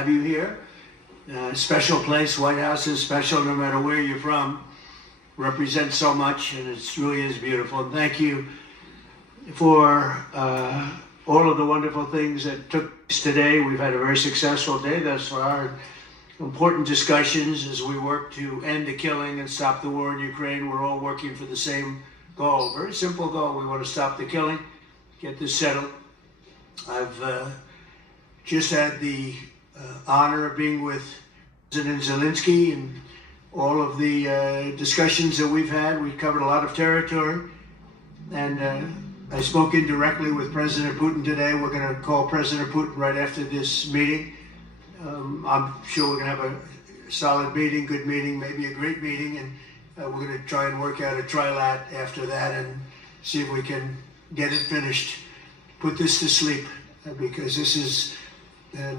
Have you here? Special place. White House is special no matter where you're from. Represents so much, and it really is beautiful. And thank you for all of the wonderful things that took place today. We've had a very successful day thus far. Important discussions as we work to end the killing and stop the war in Ukraine. We're all working for the same goal. Very simple goal. We want to stop the killing, get this settled. I've just had the honor of being with President Zelenskyy and all of the discussions that we've had. We've covered a lot of territory, and I spoke indirectly with President Putin today. We're going to call President Putin right after this meeting. I'm sure we're going to have a solid meeting, good meeting, maybe a great meeting, and we're going to try and work out a trilat after that and see if we can get it finished, put this to sleep, because this is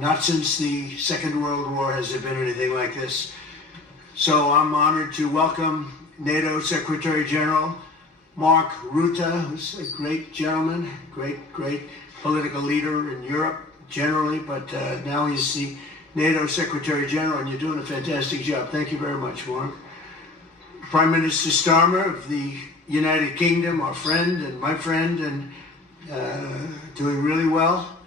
not since the Second World War has there been anything like this. So I'm honored to welcome NATO Secretary General Mark Rutte, who's a great gentleman, great political leader in Europe generally, but now he's the NATO Secretary General, and you're doing a fantastic job. Thank you very much, Mark. Prime Minister Starmer of the United Kingdom, our friend and my friend, and doing really well.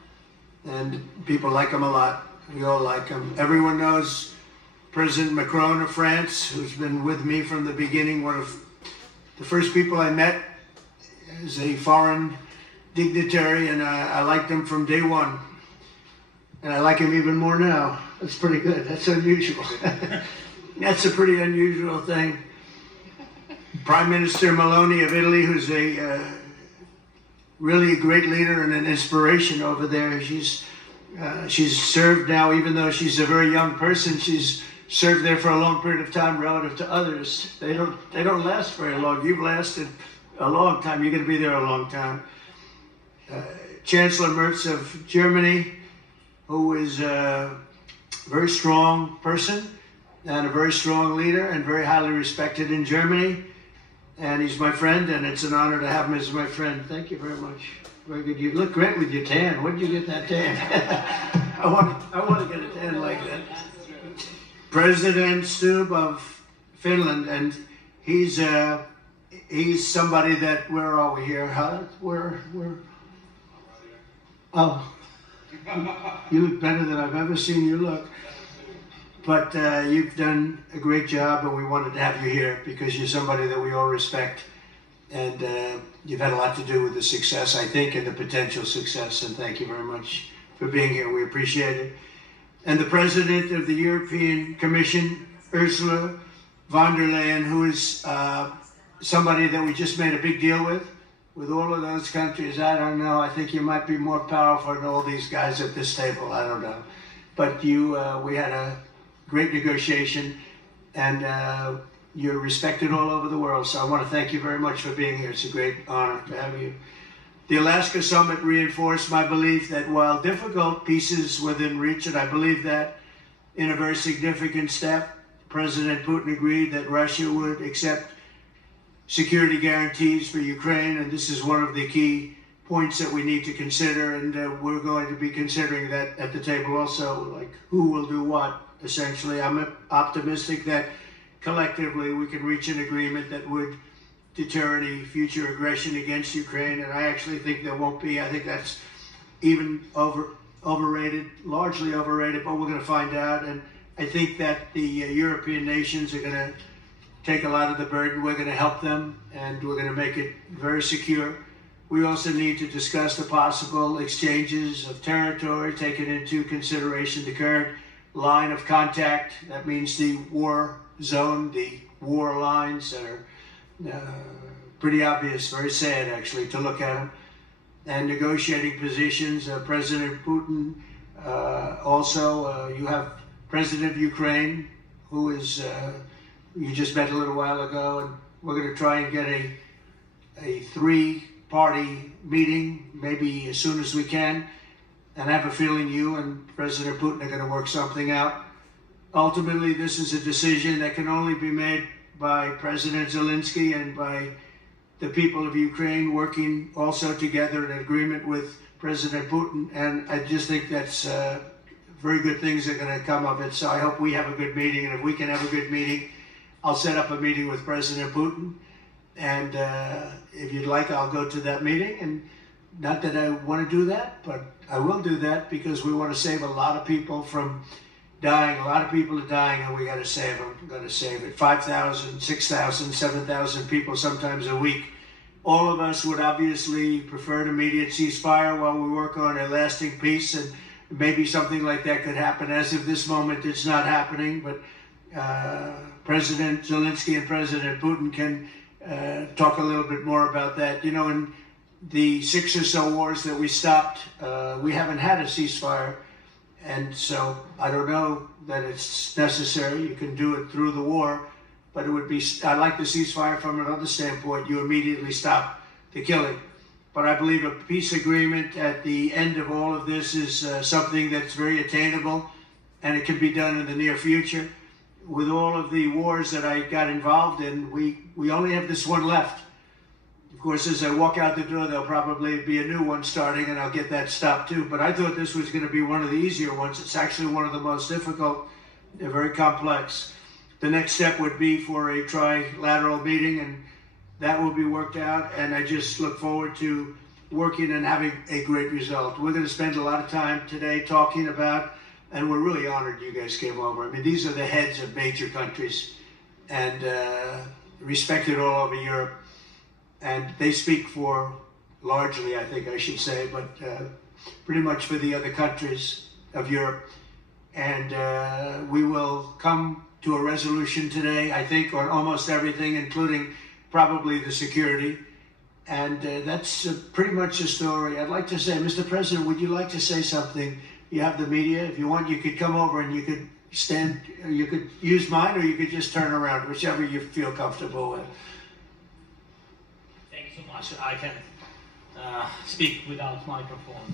And people like him a lot. We all like him. Everyone knows President Macron of France, who's been with me from the beginning. One of the first people I met as a foreign dignitary, and I liked him from day one. And I like him even more now. That's pretty good. That's unusual. That's a pretty unusual thing. Prime Minister Meloni of Italy, who's really a great leader and an inspiration over there. She's served now, even though she's a very young person, she's served there for a long period of time relative to others. They don't last very long. You've lasted a long time. You're going to be there a long time. Chancellor Merz of Germany, who is a very strong person and a very strong leader and very highly respected in Germany. And he's my friend, and it's an honor to have him as my friend. Thank you very much. Very good. You look great with your tan. Where did you get that tan? I want to get a tan like that. President Stubb of Finland, and he's somebody that, where are we here? Where? Oh, you look better than I've ever seen you look. But you've done a great job, and we wanted to have you here because you're somebody that we all respect, and you've had a lot to do with the success, I think, and the potential success, and thank you very much for being here. We appreciate it. And the President of the European Commission, Ursula von der Leyen, who is somebody that we just made a big deal with all of those countries. I don't know, I think you might be more powerful than all these guys at this table, I don't know. But we had a great negotiation, and you're respected all over the world. So I want to thank you very much for being here. It's a great honor to have you. The Alaska Summit reinforced my belief that while difficult, peace is within reach, and I believe that in a very significant step, President Putin agreed that Russia would accept security guarantees for Ukraine, and this is one of the key points that we need to consider, and we're going to be considering that at the table also, like who will do what. Essentially, I'm optimistic that collectively we can reach an agreement that would deter any future aggression against Ukraine, and I actually think there won't be. I think that's even overrated, largely overrated, but we're going to find out. And I think that the European nations are going to take a lot of the burden. We're going to help them, and we're going to make it very secure. We also need to discuss the possible exchanges of territory, taking into consideration the current line of contact. That means the war zone, the war lines that are pretty obvious, very sad actually to look at them, and negotiating positions. President Putin, also you have President of Ukraine, who is, you just met a little while ago, and we're going to try and get a three-party meeting, maybe as soon as we can. And I have a feeling you and President Putin are going to work something out. Ultimately, this is a decision that can only be made by President Zelenskyy and by the people of Ukraine working also together in agreement with President Putin. And I just think that's very good things are going to come of it. So I hope we have a good meeting, and if we can have a good meeting, I'll set up a meeting with President Putin, and if you'd like, I'll go to that meeting. And not that I want to do that, but I will do that because we want to save a lot of people from dying. A lot of people are dying, and we got to save them. We've got to save it. 5,000, 6,000, 7,000 people sometimes a week. All of us would obviously prefer an immediate ceasefire while we work on a lasting peace, and maybe something like that could happen. As of this moment, it's not happening, but President Zelenskyy and President Putin can talk a little bit more about that. You know, in the 6 or so wars that we stopped, we haven't had a ceasefire, and so I don't know that it's necessary. You can do it through the war, but it would be, I like the ceasefire from another standpoint. You immediately stop the killing. But I believe a peace agreement at the end of all of this is something that's very attainable, and it can be done in the near future. With all of the wars that I got involved in, we only have this one left. Of course, as I walk out the door, there'll probably be a new one starting, and I'll get that stopped too. But I thought this was going to be one of the easier ones. It's actually one of the most difficult. They're very complex. The next step would be for a trilateral meeting, and that will be worked out. And I just look forward to working and having a great result. We're going to spend a lot of time today talking about, and we're really honored you guys came over. I mean, these are the heads of major countries, and respected all over Europe. And they speak for, largely, I think I should say, but pretty much for the other countries of Europe. And we will come to a resolution today, I think, on almost everything, including probably the security. And that's pretty much the story. I'd like to say, Mr. President, would you like to say something? You have the media. If you want, you could come over and you could stand, you could use mine, or you could just turn around, whichever you feel comfortable with. Thank you so much. I can speak without microphone.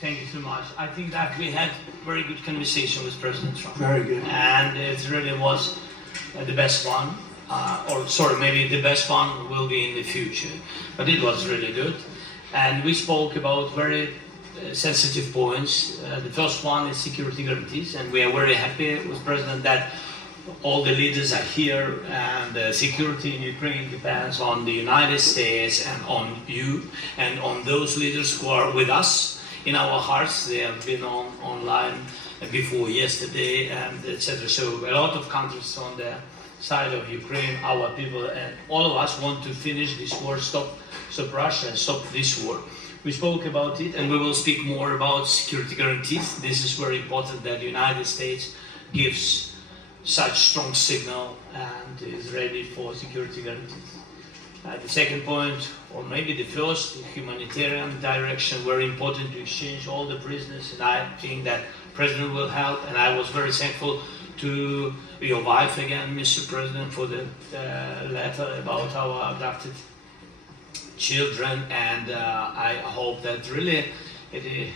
Thank you so much. I think that we had very good conversation with President Trump. Very good. And it really was the best one. Or sorry, maybe the best one will be in the future. But it was really good. And we spoke about very sensitive points. The first one is security guarantees. And we are very happy with President that all the leaders are here, and security in Ukraine depends on the United States and on you and on those leaders who are with us in our hearts. They have been online before yesterday, and etc. So a lot of countries on the side of Ukraine, our people, and all of us want to finish this war, stop Russia and stop this war. We spoke about it, and we will speak more about security guarantees. This is very important that the United States gives such strong signal and is ready for security guarantees. The second point, or maybe the first, humanitarian direction, very important to exchange all the prisoners, and I think that President will help. And I was very thankful to your wife again, Mr. President, for the letter about our abducted children, and I hope that really it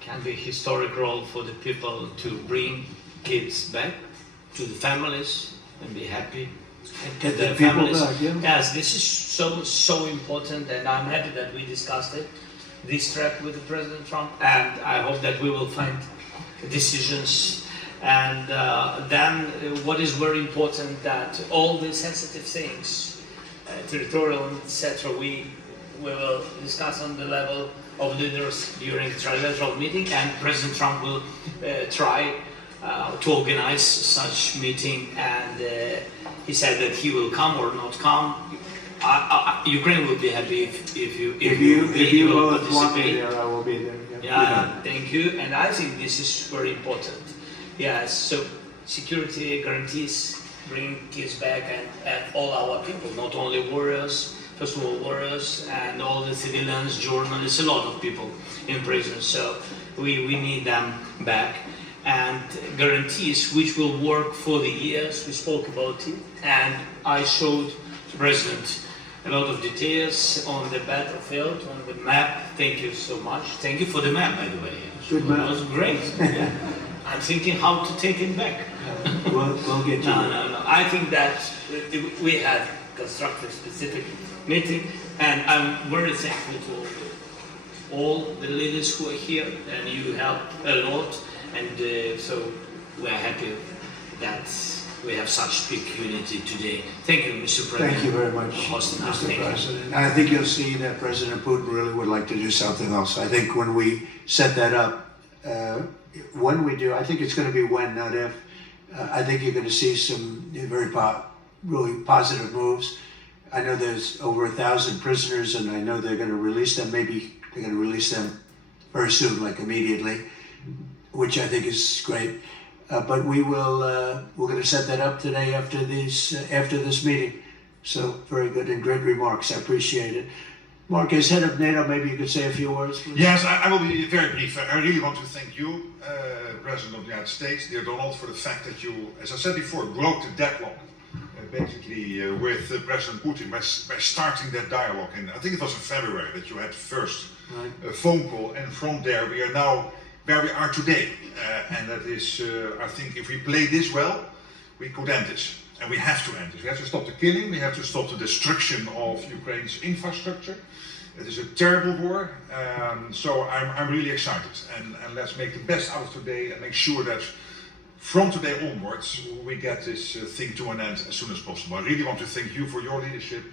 can be a historic role for the people to bring kids back to the families and be happy. Get the people back, yeah. Yes, this is so important, and I'm happy that we discussed it, this track with the President Trump, and I hope that we will find decisions. And then what is very important, that all the sensitive things, territorial, etc., we will discuss on the level of leaders during the trilateral meeting, and President Trump will try to organize such meeting, and he said that he will come or not come. Ukraine will be happy if you both want me there, I will be there. Yeah, thank you. And I think this is very important. Yes, so security guarantees, bring kids back, and all our people, not only warriors, first of all warriors, and all the civilians, journalists, a lot of people in prison. So we need them back. And guarantees which will work for the years, we spoke about it, and I showed the President a lot of details on the battlefield, on the map. Thank you so much. Thank you for the map, by the way. Good map. It was great. I'm thinking how to take it back. We'll get you. No. I think that we had constructive, specific meeting, and I'm very thankful to all the leaders who are here, and you helped a lot. and so we're happy that we have such big unity today. Thank you, Mr. President. Thank you very much, for hosting us. Mr. Thank you. President. And I think you'll see that President Putin really would like to do something else. I think when we set that up, when we do, I think it's going to be when, not if. I think you're going to see some really positive moves. I know there's over 1,000 prisoners, and I know they're going to release them. Maybe they're going to release them very soon, like immediately, which I think is great. But we're going to set that up today after this meeting. So very good and great remarks. I appreciate it. Mark, as head of NATO, maybe you could say a few words, please. Yes, I will be very brief. I really want to thank you, President of the United States, dear Donald, for the fact that you, as I said before, broke the deadlock, basically with President Putin by starting that dialogue. And I think it was in February that you had first a phone call, and from there we are now where we are today. And that is, I think, if we play this well, we could end this. And we have to end this. We have to stop the killing, we have to stop the destruction of Ukraine's infrastructure. It is a terrible war, so I'm really excited. And let's make the best out of today and make sure that from today onwards we get this thing to an end as soon as possible. I really want to thank you for your leadership,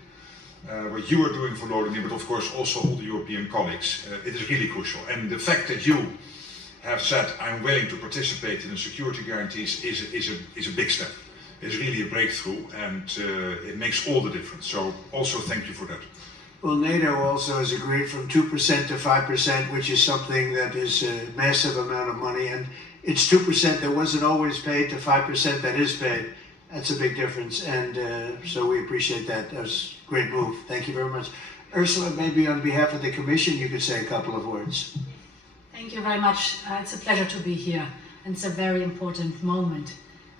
what you are doing for Lodin, but of course also all the European colleagues. It is really crucial. And the fact that you have said, I'm willing to participate in the security guarantees is a big step. It's really a breakthrough, and it makes all the difference. So also thank you for that. Well, NATO also has agreed from 2% to 5%, which is something that is a massive amount of money. And it's 2% that wasn't always paid to 5% that is paid. That's a big difference. And so we appreciate that. That was a great move. Thank you very much. Ursula, maybe on behalf of the Commission, you could say a couple of words. Thank you very much. It's a pleasure to be here, and it's a very important moment.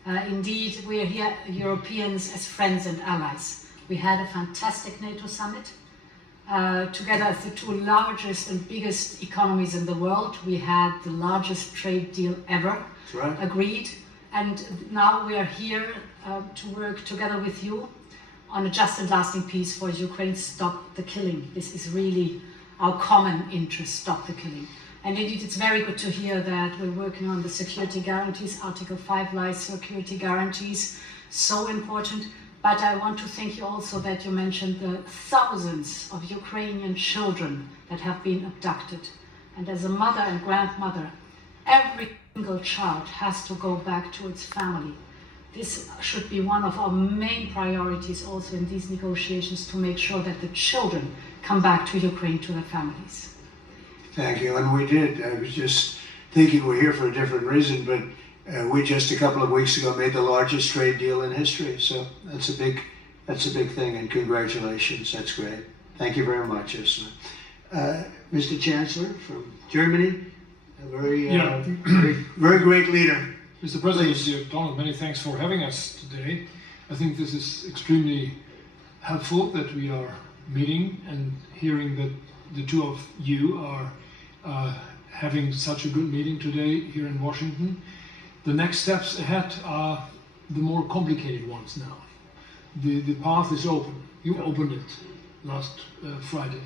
Indeed, we are here, Europeans, as friends and allies. We had a fantastic NATO summit. Together as the two largest and biggest economies in the world, we had the largest trade deal ever agreed. And now we are here to work together with you on a just and lasting peace for Ukraine. Stop the killing. This is really our common interest, stop the killing. And indeed, it's very good to hear that we're working on the security guarantees, Article 5 lies security guarantees, so important. But I want to thank you also that you mentioned the thousands of Ukrainian children that have been abducted. And as a mother and grandmother, every single child has to go back to its family. This should be one of our main priorities also in these negotiations, to make sure that the children come back to Ukraine, to their families. Thank you, and we did. I was just thinking we're here for a different reason, but we just a couple of weeks ago made the largest trade deal in history. So that's a big thing, and congratulations. That's great. Thank you very much, Ursula. Mr. Chancellor from Germany, a very great leader. Mr. President, dear Donald, many thanks for having us today. I think this is extremely helpful that we are meeting and hearing that the two of you are having such a good meeting today here in Washington. The next steps ahead are the more complicated ones now. The path is open. You opened it last Friday.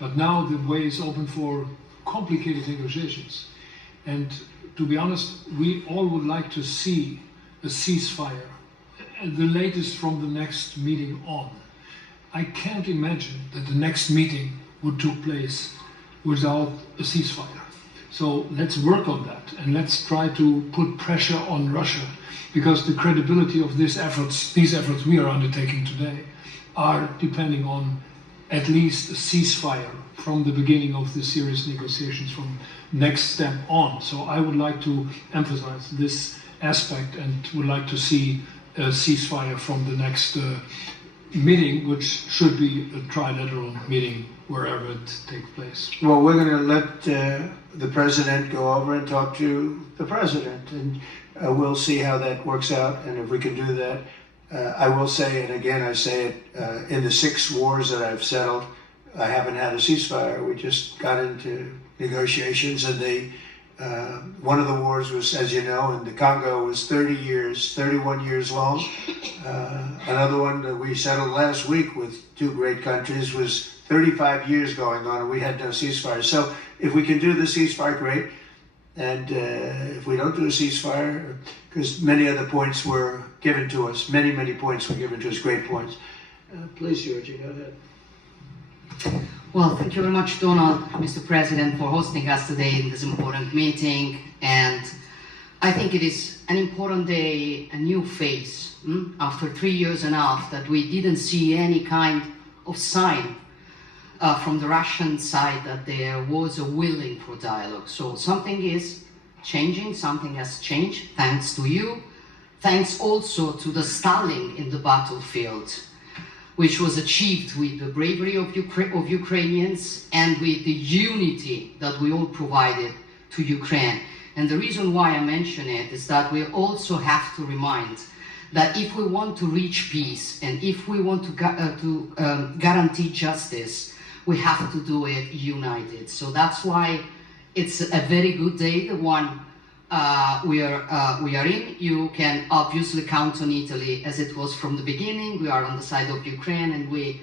But now the way is open for complicated negotiations. And to be honest, we all would like to see a ceasefire, the latest from the next meeting on. I can't imagine that the next meeting would take place without a ceasefire. So let's work on that, and let's try to put pressure on Russia, because the credibility of these efforts we are undertaking today, are depending on at least a ceasefire from the beginning of the serious negotiations from next step on. So I would like to emphasize this aspect and would like to see a ceasefire from the next meeting, which should be a trilateral meeting wherever it takes place. Well, we're going to let the president go over and talk to the president, and we'll see how that works out, and if we can do that. I will say, and again I say it, in the 6 wars that I've settled, I haven't had a ceasefire. We just got into negotiations, and one of the wars was, as you know, in the Congo was 31 years long. Another one that we settled last week with 2 great countries was 35 years going on, and we had no ceasefire. So if we can do the ceasefire, great. And if we don't do a ceasefire, because many other points were given to us, many points were given to us, great points. Please, Georgie, go ahead. Well, thank you very much, Donald, Mr. President, for hosting us today in this important meeting. And I think it is an important day, a new phase, after 3 years and a half that we didn't see any kind of sign from the Russian side that there was a willing for dialogue. So something is changing, something has changed, thanks to you. Thanks also to the stalling in the battlefield, which was achieved with the bravery of Ukrainians and with the unity that we all provided to Ukraine. And the reason why I mention it is that we also have to remind that if we want to reach peace and if we want to guarantee justice, we have to do it united. So that's why it's a very good day, the one we are in. You can obviously count on Italy as it was from the beginning. We are on the side of Ukraine, and we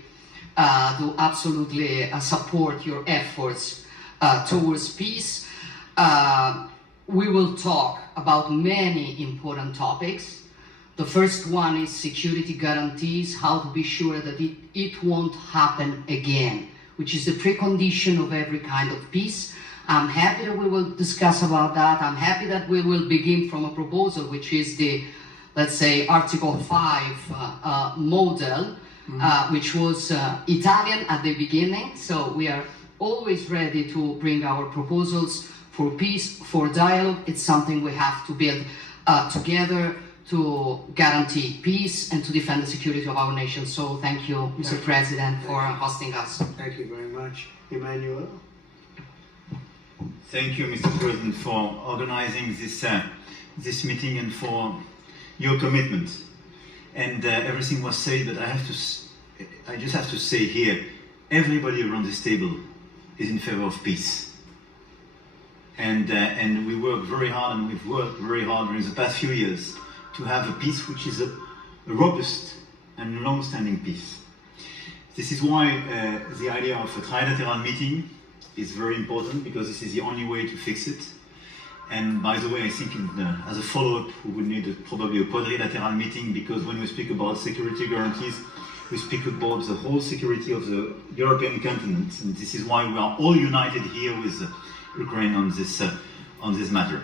do absolutely support your efforts towards peace. We will talk about many important topics. The first one is security guarantees, how to be sure that it won't happen again, which is the precondition of every kind of peace. I'm happy that we will discuss about that. I'm happy that we will begin from a proposal, which is the, let's say, Article 5 model, which was Italian at the beginning. So we are always ready to bring our proposals for peace, for dialogue. It's something we have to build together to guarantee peace and to defend the security of our nation. So thank you, Mr. President, for hosting us. Thank you very much. Emmanuel? Thank you, Mr. President, for organizing this meeting and for your commitment. And everything was said, but I just have to say here, everybody around this table is in favor of peace. And we work very hard, and we've worked very hard during the past few years to have a peace which is a robust and long-standing peace. This is why the idea of a trilateral meeting is very important, because this is the only way to fix it. And by the way, I think as a follow-up, we will need probably a quadrilateral meeting, because when we speak about security guarantees, we speak about the whole security of the European continent. And this is why we are all united here with Ukraine on this matter.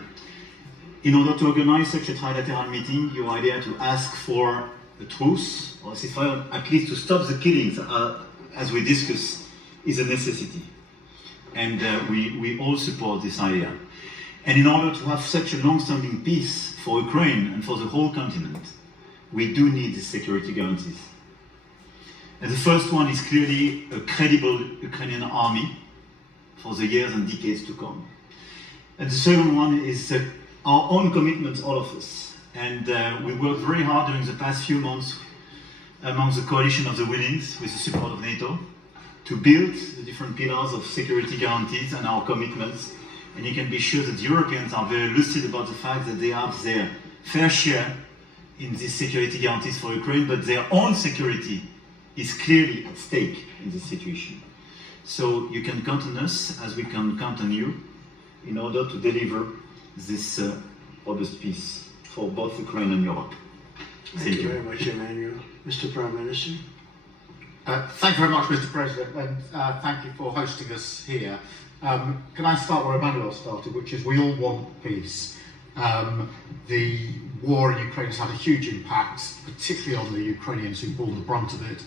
In order to organize such a trilateral meeting, your idea to ask for a truce, or ceasefire, at least to stop the killings, as we discussed, is a necessity. And we all support this idea. And in order to have such a long-standing peace for Ukraine and for the whole continent, we do need these security guarantees. And the first one is clearly a credible Ukrainian army for the years and decades to come. And the second one is our own commitment, all of us. And we worked very hard during the past few months among the coalition of the willings, with the support of NATO, to build the different pillars of security guarantees and our commitments. And you can be sure that Europeans are very lucid about the fact that they have their fair share in these security guarantees for Ukraine, but their own security is clearly at stake in this situation. So you can count on us, as we can count on you, in order to deliver this robust peace for both Ukraine and Europe. Thank you very much, Emmanuel. Mr. Prime Minister? Thank you very much, Mr. President, and thank you for hosting us here. Can I start where Emmanuel started, which is we all want peace. The war in Ukraine has had a huge impact, particularly on the Ukrainians who've borne the brunt of it,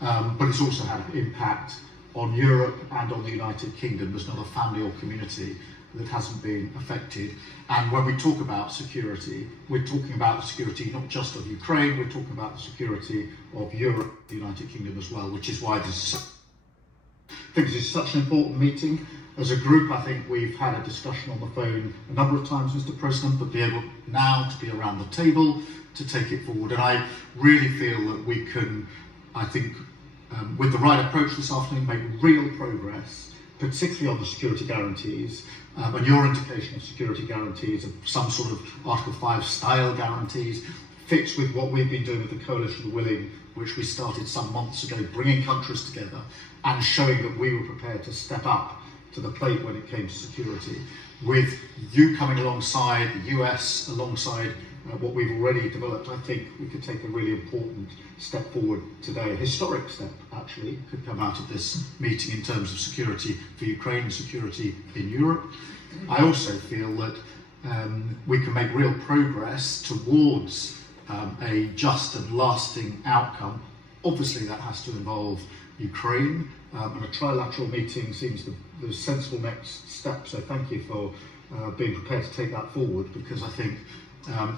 but it's also had an impact on Europe and on the United Kingdom. There's not a family or community that hasn't been affected. And when we talk about security, we're talking about the security not just of Ukraine, we're talking about the security of Europe, the United Kingdom as well, which is why I think this is such an important meeting. As a group, I think we've had a discussion on the phone a number of times, Mr. President, but be able now to be around the table to take it forward. And I really feel that we can, I think, with the right approach this afternoon, make real progress, particularly on the security guarantees. And your indication of security guarantees, of some sort of Article 5 style guarantees, fits with what we've been doing with the Coalition of the Willing, which we started some months ago, bringing countries together and showing that we were prepared to step up to the plate when it came to security. With you coming alongside, the US alongside what we've already developed, I think we could take a really important step forward today. A historic step, actually, could come out of this meeting in terms of security for Ukraine and security in Europe. I also feel that we can make real progress towards a just and lasting outcome. Obviously, that has to involve Ukraine, and a trilateral meeting seems the sensible next step. So thank you for being prepared to take that forward, because I think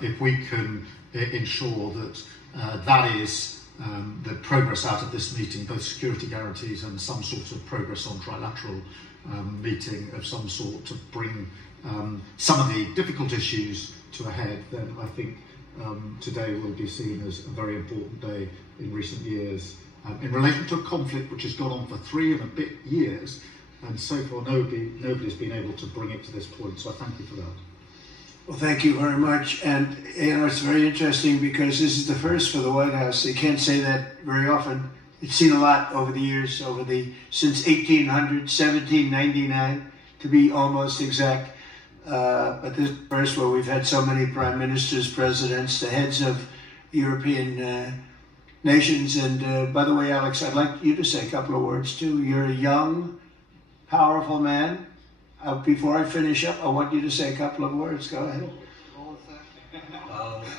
if we can ensure that that is the progress out of this meeting, both security guarantees and some sort of progress on trilateral meeting of some sort to bring some of the difficult issues to a head, then I think today will be seen as a very important day in recent years in relation to a conflict which has gone on for 3 and a bit years, and so far nobody's been able to bring it to this point. So I thank you for that. Well, thank you very much. And it's very interesting because this is the first for the White House. They can't say that very often. It's seen a lot over the years, since 1800, 1799 to be almost exact. But this is the first where we've had so many prime ministers, presidents, the heads of European nations. And by the way, Alex, I'd like you to say a couple of words too. You're a young, powerful man. Before I finish up, I want you to say a couple of words. Go ahead.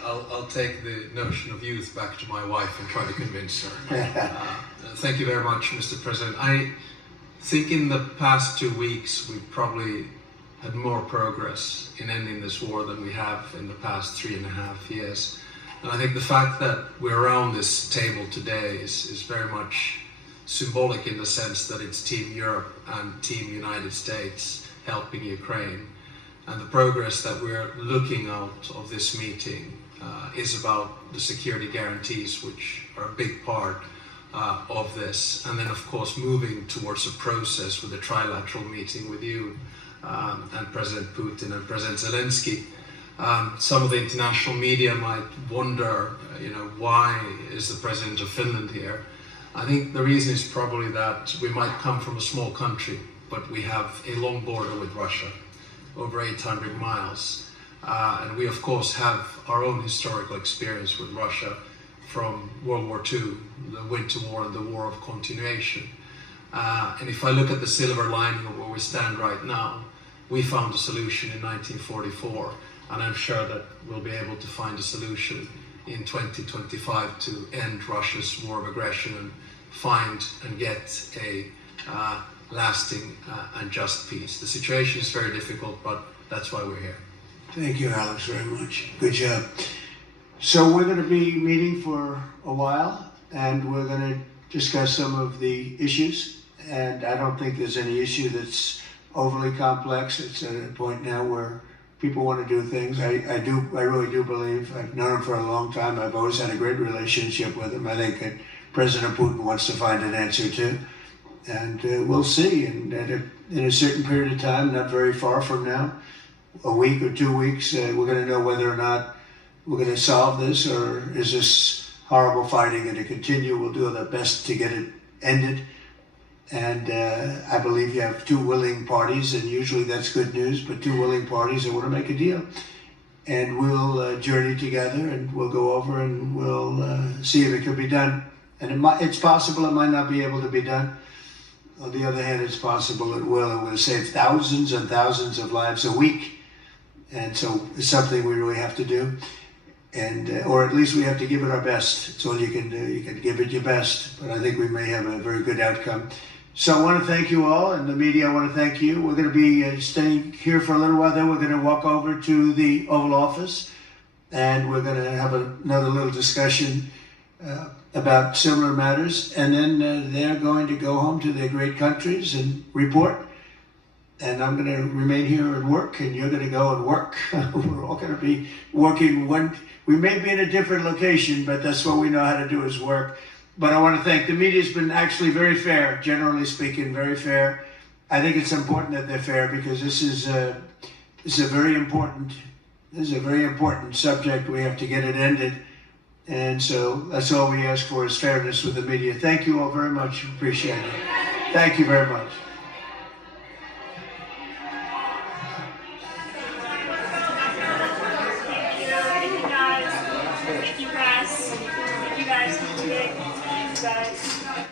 I'll take the notion of youth back to my wife and try to convince her. Thank you very much, Mr. President. I think in the past 2 weeks we've probably had more progress in ending this war than we have in the past 3.5 years. And I think the fact that we're around this table today is very much symbolic in the sense that it's Team Europe and Team United States helping Ukraine. And the progress that we're looking out of this meeting is about the security guarantees, which are a big part of this. And then, of course, moving towards a process with a trilateral meeting with you and President Putin and President Zelenskyy. Some of the international media might wonder, why is the President of Finland here? I think the reason is probably that we might come from a small country, but we have a long border with Russia, over 800 miles. And we, of course, have our own historical experience with Russia from World War II, the Winter War and the War of Continuation. And if I look at the silver lining of where we stand right now, we found a solution in 1944, and I'm sure that we'll be able to find a solution in 2025 to end Russia's war of aggression and find and get a lasting and just peace. The situation is very difficult, but that's why we're here. Thank you, Alex, very much. Good job. So we're going to be meeting for a while, and we're going to discuss some of the issues. And I don't think there's any issue that's overly complex. It's at a point now where people want to do things. I really do believe, I've known him for a long time. I've always had a great relationship with him. I think that President Putin wants to find an answer too. And we'll see. And in a certain period of time, not very far from now, a week or 2 weeks, we're going to know whether or not we're going to solve this, or is this horrible fighting going to continue. We'll do our best to get it ended. And I believe you have 2 willing parties, and usually that's good news, but 2 willing parties that want to make a deal. And we'll journey together, and we'll go over and we'll see if it can be done. And it's possible it might not be able to be done. On the other hand, it's possible it will. It will save thousands and thousands of lives a week. And so it's something we really have to do. And or at least we have to give it our best. It's all you can do. You can give it your best. But I think we may have a very good outcome. So I want to thank you all, and the media, I want to thank you. We're going to be staying here for a little while. Then we're going to walk over to the Oval Office, and we're going to have another little discussion about similar matters. And then they're going to go home to their great countries and report. And I'm going to remain here and work, and you're going to go and work. We're all going to be working. We may be in a different location, but that's what we know how to do, is work. But I want to thank the media. Has been actually very fair, generally speaking, very fair. I think it's important that they're fair, because this is a very important subject. We have to get it ended, and so that's all we ask for, is fairness with the media. Thank you all very much. Appreciate it. Thank you very much. Thank you, press. Thank you guys. Thank you guys.